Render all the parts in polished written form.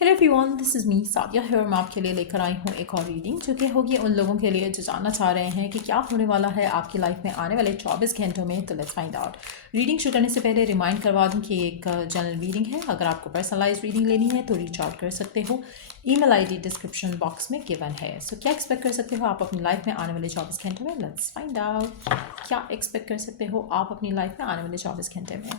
Hello everyone, this is me Sadia है और मैं आपके लिए लेकर आई हूँ एक और रीडिंग जो कि होगी उन लोगों के लिए जो जानना चाह रहे हैं कि क्या होने वाला है आपकी लाइफ में आने वाले 24 घंटों में। तो लेट्स फाइंड आउट। रीडिंग शुरू करने से पहले रिमाइंड करवा दूँ कि एक जनरल रीडिंग है। अगर आपको पर्सनलाइज रीडिंग लेनी है तो रीच आउट कर सकते हो। ईमेल आईडी डिस्क्रिप्शन बॉक्स में गिवन है। सो क्या एक्सपेक्ट कर सकते हो आप अपनी लाइफ में आने वाले 24 घंटों में? Let's find out. क्या एक्सपेक्ट कर सकते हो आप अपनी लाइफ में आने वाले 24 घंटे में?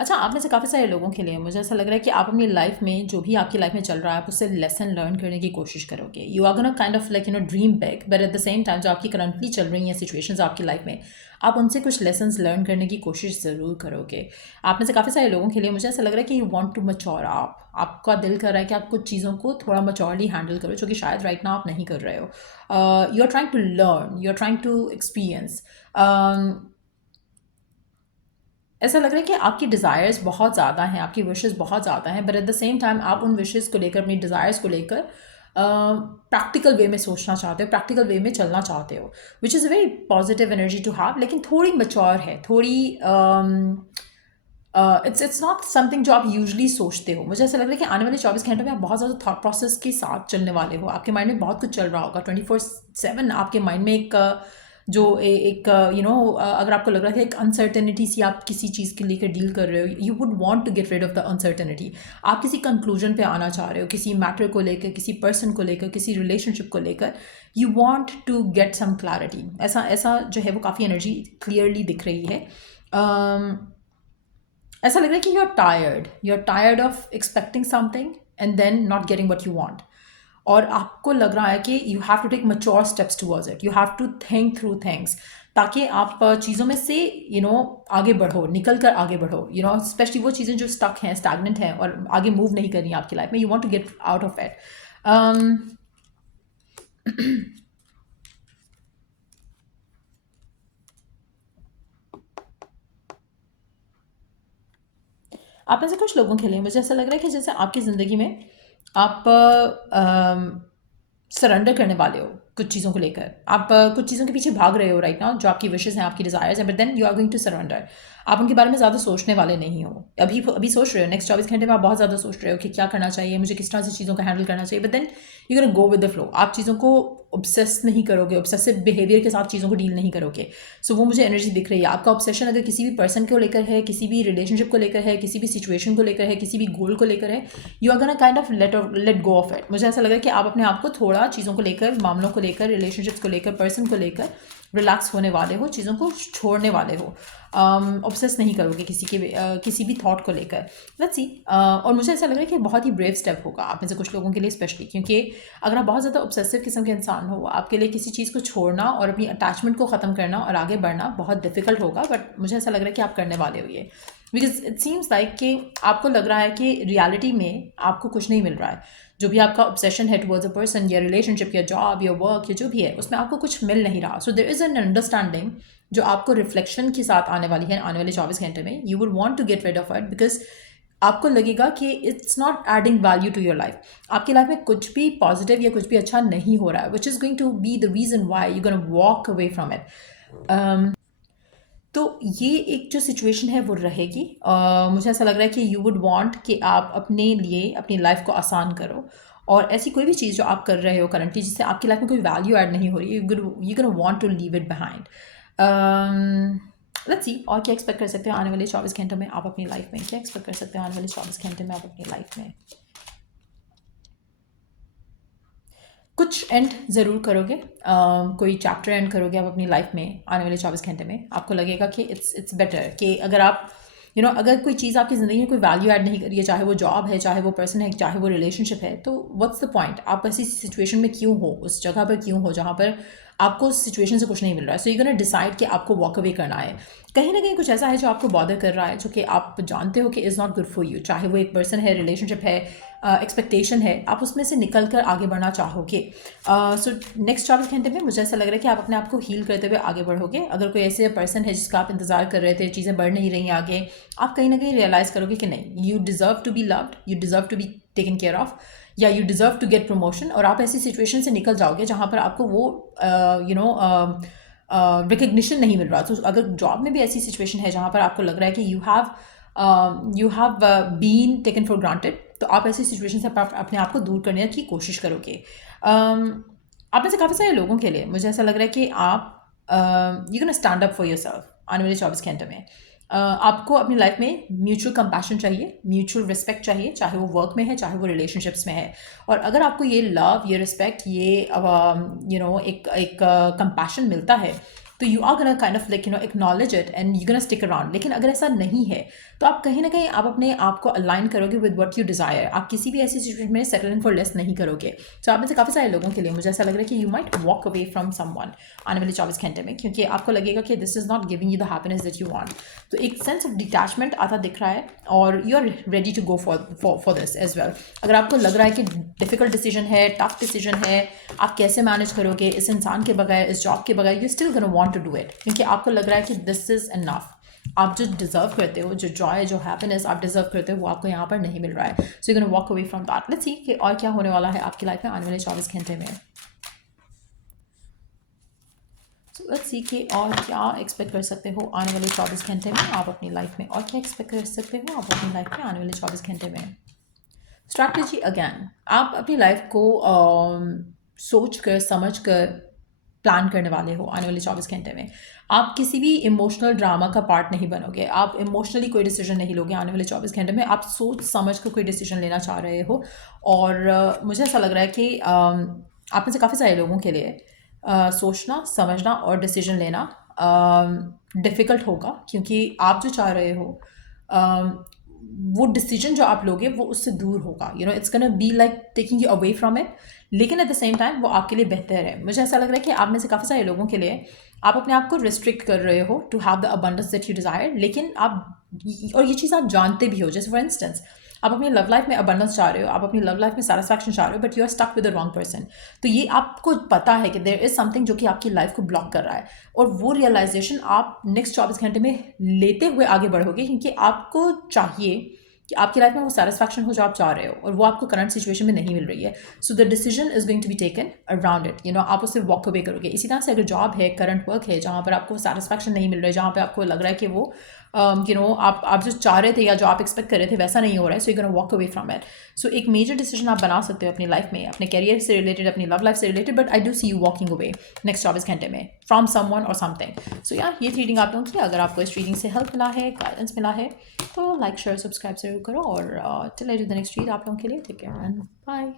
अच्छा, आप में से काफ़ी सारे लोगों के लिए मुझे ऐसा लग रहा है कि आप अपनी लाइफ में जो भी आपकी लाइफ में चल रहा है आप उससे लेसन लर्न करने की कोशिश करोगे। You are gonna kind of like dream big, but at the same time जो आपकी करंटली चल रही हैं सिचुएशंस आपकी लाइफ में, आप उनसे कुछ लेसन्स लर्न करने की कोशिश ज़रूर करोगे। आप में से काफ़ी सारे लोगों के लिए मुझे ऐसा लग रहा है कि यू वांट टू मच्योर। आपका दिल कर रहा है कि आप कुछ चीज़ों को थोड़ा मच्योरली हैंडल करो, जो कि शायद राइट नाउ आप नहीं कर रहे हो। You are trying to learn, you are trying to experience. ऐसा लग रहा है कि आपकी डिज़ायर्स बहुत ज़्यादा हैं, आपकी विशेस बहुत ज़्यादा हैं, but at the same time आप उन विशेस को लेकर, अपनी डिज़ायर्स को लेकर प्रैक्टिकल वे में सोचना चाहते हो, प्रैक्टिकल वे में चलना चाहते हो, which is a very positive energy to have. लेकिन थोड़ी मच्योर है, थोड़ी इट्स नॉट समथिंग जो आप यूजली सोचते हो। मुझे ऐसा लग रहा है कि आने वाले 24 घंटों में आप बहुत ज़्यादा थॉट प्रोसेस के साथ चलने वाले हो। आपके माइंड में बहुत कुछ चल रहा होगा 24/7। आपके माइंड में एक जो एक अगर आपको लग रहा है एक अनसर्टेनिटी सी आप किसी चीज़ के लेकर डील कर रहे हो, you would want to get rid of the uncertainty. आप किसी कंक्लूजन पे आना चाह रहे हो, किसी मैटर को लेकर, किसी पर्सन को लेकर, किसी रिलेशनशिप को लेकर, you want to get some clarity. ऐसा ऐसा जो है वो काफ़ी एनर्जी क्लियरली दिख रही है। ऐसा लग रहा है कि you are tired of expecting something and then not getting what you want. और आपको लग रहा है कि you have to take mature steps towards it, you have to think through things, ताकि आप चीज़ों में से आगे बढ़ो, निकल कर आगे बढ़ो। स्पेशली वो चीज़ें जो स्टक हैं, स्टैग्नेंट हैं और आगे मूव नहीं कर रही हैं आपकी लाइफ में, you want to get out of it. आप में से कुछ लोगों के लिए मुझे ऐसा लग रहा है कि जैसे आपकी ज़िंदगी में आप सरेंडर करने वाले हो कुछ चीज़ों को लेकर। आप कुछ चीज़ों के पीछे भाग रहे हो राइट नाउ, जो आपकी विशेस हैं, आपकी डिज़ायर्स हैं, but then you are going to surrender. आप उनके बारे में ज़्यादा सोचने वाले नहीं हो। अभी अभी सोच रहे हो, नेक्स्ट 24 घंटे में आप बहुत ज़्यादा सोच रहे हो कि क्या करना चाहिए, मुझे किस तरह से चीज़ों को हैंडल करना चाहिए, but then you gonna go with the flow. आप चीज़ों को ऑब्सेस नहीं करोगे, ऑब्सेसिव बिहेवियर के साथ चीज़ों को डील नहीं करोगे। सो वो मुझे एनर्जी दिख रही है। आपका ऑब्सेशन अगर किसी भी पर्सन को लेकर है, किसी भी रिलेशनशिप को लेकर है, किसी भी सिचुएशन को लेकर है, किसी भी गोल को लेकर है, you are gonna kind of let go of it. मुझे ऐसा लग रहा है कि आप अपने आप को थोड़ा चीज़ों को लेकर, मामलों को लेकर, रिलेशनशिप्स को लेकर, पर्सन को लेकर रिलैक्स होने वाले हो, चीज़ों को छोड़ने वाले हो। ऑब्सेस नहीं करोगे किसी भी थॉट को लेकर। Let's see. और मुझे ऐसा लग रहा है कि बहुत ही ब्रेव स्टेप होगा आप में से कुछ लोगों के लिए स्पेशली, क्योंकि अगर आप बहुत ज़्यादा ऑब्सेसिव किस्म के इंसान हो, आपके लिए किसी चीज़ को छोड़ना और अपनी अटैचमेंट को ख़त्म करना और आगे बढ़ना बहुत डिफिकल्ट होगा। बट मुझे ऐसा लग रहा है कि आप करने वाले हो ये, बिकॉज इट सीम्स लाइक कि आपको लग रहा है कि रियलिटी में आपको कुछ नहीं मिल रहा है। जो भी आपका ऑब्सेशन है टुवर्ड्स अ पर्सन या रिलेशनशिप या जॉब या वर्क या जो भी है, उसमें आपको कुछ मिल नहीं रहा। So there is an understanding जो आपको रिफ्लेक्शन के साथ आने वाली है आने वाले 24 घंटे में। You would want to get rid of it, because आपको लगेगा कि it's not adding value to your life. आपकी लाइफ में कुछ भी पॉजिटिव या कुछ भी अच्छा नहीं हो रहा है, which is going to be the reason why you gonna walk away from it. तो ये एक जो सिचुएशन है वो रहेगी। मुझे ऐसा लग रहा है कि यू वुड वांट कि आप अपने लिए अपनी लाइफ को आसान करो, और ऐसी कोई भी चीज़ जो आप कर रहे हो करंटली जिससे आपकी लाइफ में कोई वैल्यू ऐड नहीं हो रही, you gonna want to leave it behind. Let's see. और क्या एक्सपेक्ट कर सकते हो आने वाले 24 घंटों में आप अपनी लाइफ में? क्या एक्सपेक्ट कर सकते हो आने वाले 24 घंटे में आप अपनी लाइफ में? कुछ एंड ज़रूर करोगे। कोई चैप्टर एंड करोगे आप अपनी लाइफ में आने वाले 24 घंटे में। आपको लगेगा कि इट्स बेटर कि अगर आप अगर कोई चीज़ आपकी ज़िंदगी में कोई वैल्यू ऐड नहीं करी है, चाहे वो जॉब है, चाहे वो पर्सन है, चाहे वो रिलेशनशिप है, तो व्हाट्स द पॉइंट? आप ऐसी सिचुएशन में क्यों हो, उस जगह पर क्यों हो जहाँ पर आपको उस सिचुएशन से कुछ नहीं मिल रहा है। सो यू गोना डिसाइड कि आपको वॉक अवे करना है। कहीं ना कहीं कुछ ऐसा है जो आपको बॉदर कर रहा है, जो कि आप जानते हो कि is not good for you, चाहे वो एक पर्सन है, रिलेशनशिप है, एक्सपेक्टेशन है, आप उसमें से निकल कर आगे बढ़ना चाहोगे। सो नेक्स्ट 24 घंटे में मुझे ऐसा लग रहा है कि आप अपने आप को हील करते हुए आगे बढ़ोगे। अगर कोई ऐसे पर्सन है जिसका आप इंतज़ार कर रहे थे, चीज़ें बढ़ नहीं रही आगे, आप कहीं ना कहीं रियलाइज़ करोगे कि नहीं, you deserve to be loved, you deserve to be taken care of, या you deserve to get promotion. और आप ऐसी सिचुएशन से निकल जाओगे जहाँ पर आपको वो रिकग्निशन नहीं मिल रहा। तो अगर जॉब में भी ऐसी सिचुएशन है जहाँ पर आपको लग रहा है कि you have been taken for granted, तो आप ऐसी सिचुएशन से अपने आप को दूर करने की कोशिश करोगे। आप में से काफ़ी सारे लोगों के लिए मुझे ऐसा लग रहा है कि आप you can stand up for your self आने वाले 24 घंटे में। आपको अपनी लाइफ में म्यूचुअल कंपैशन चाहिए, म्यूचुअल रिस्पेक्ट चाहिए, चाहे वो वर्क में है, चाहे वो रिलेशनशिप्स में है। और अगर आपको ये लव, ये रिस्पेक्ट, ये एक कंपैशन मिलता है, तो you are gonna kind of acknowledge it and you gonna stick around. लेकिन अगर ऐसा नहीं है तो आप कहीं ना कहीं आप अपने आप को अलाइन करोगे विद व्हाट यू डिज़ायर। आप किसी भी ऐसी सिचुएशन में सेटल इन फॉर लेस नहीं करोगे। तो आप में से काफ़ी सारे लोगों के लिए मुझे ऐसा लग रहा है कि you might walk away from someone आने वाले 24 घंटे में, क्योंकि आपको लगेगा कि this is not giving you the happiness that you want. तो एक सेंस ऑफ डिटैचमेंट आता दिख रहा है और you are ready to go for this as well. अगर आपको लग रहा है कि डिफिकल्ट डिसीजन है, टफ डिसीजन है, आप कैसे मैनेज करोगे इस इंसान के बगैर, इस जॉब के बगैर, you still gonna want to do it, क्योंकि आपको लग रहा है कि दिस इज़ इनफ। आप जो डिज़र्व करते हो, जो जॉय, जो हैप्पीनेस आप डिज़र्व करते हो, वो आपको यहाँ पर नहीं मिल रहा है। So you gonna walk away from that. Let's see कि और क्या होने वाला है आपकी लाइफ में आने वाले 24 घंटे में। सो लेट्स सी कि और क्या एक्सपेक्ट कर सकते हो आने वाले 24 घंटे में आप अपनी लाइफ में, और क्या एक्सपेक्ट कर सकते हो आप अपनी लाइफ में आने वाले 24 घंटे में। स्ट्रैटेजी अगैन, आप अपनी लाइफ को सोच कर, समझ कर प्लान करने वाले हो आने वाले 24 घंटे में। आप किसी भी इमोशनल ड्रामा का पार्ट नहीं बनोगे। आप इमोशनली कोई डिसीजन नहीं लोगे आने वाले 24 घंटे में। आप सोच समझ कर कोई डिसीजन लेना चाह रहे हो। और मुझे ऐसा लग रहा है कि आप में से काफ़ी सारे लोगों के लिए सोचना, समझना और डिसीजन लेना डिफ़िकल्ट होगा, क्योंकि आप जो चाह रहे हो वो डिसीजन जो आप लोगे वो उससे दूर होगा। It's gonna be like taking you away from it, लेकिन एट द सेम टाइम वो आपके लिए बेहतर है। मुझे ऐसा लग रहा है कि आप में से काफ़ी सारे लोगों के लिए आप अपने आप को रिस्ट्रिक्ट कर रहे हो to have the abundance that you desire, लेकिन और ये चीज़ आप जानते भी हो। जैसे फॉर इंस्टेंस, आप अपनी लव लाइफ में अबंडेंस चाह रहे हो, आप अपनी लव लाइफ में सैटिस्फैक्शन चाह रहे हो, but you are stuck with the wrong person. तो ये आपको पता है कि देयर इज समथिंग जो कि आपकी लाइफ को ब्लॉक कर रहा है, और वो रियलाइजेशन आप नेक्स्ट 24 घंटे में लेते हुए आगे बढ़ोगे, क्योंकि आपको चाहिए कि आपकी लाइफ में वो सैटिस्फैक्शन हो जो आप चाह रहे हो, और वो आपको करंट सिचुएशन में नहीं मिल रही है। So the decision is going to be taken around it. आप उससे वॉक अवे करोगे। इसी तरह से अगर जॉब है, करंट वर्क है, जहाँ पर आपको सैटिस्फैक्शन नहीं मिल रहा है, जहाँ पर आपको लग रहा है कि वो आप जो चाह रहे थे या जो आप एक्सपेक्ट कर रहे थे वैसा नहीं हो रहा है, so you gonna walk away from it. So एक मेजर डिसीजन आप बना सकते हो अपनी लाइफ में, अपने कैरियर से रिलेटेड, अपनी लव लाइफ से related, but I do see you walking away next 24 घंटे में फ्रॉम समवन और समथिंग। सो यार, ये रीडिंग आप लोगों की, अगर आपको इस रीडिंग से हेल्प मिला है, गाइडेंस मिला है, तो लाइक, शेयर, सब्सक्राइब जरूर करो। और till I do the next read, आप लोगों के लिए टेक केयर एंड बाय।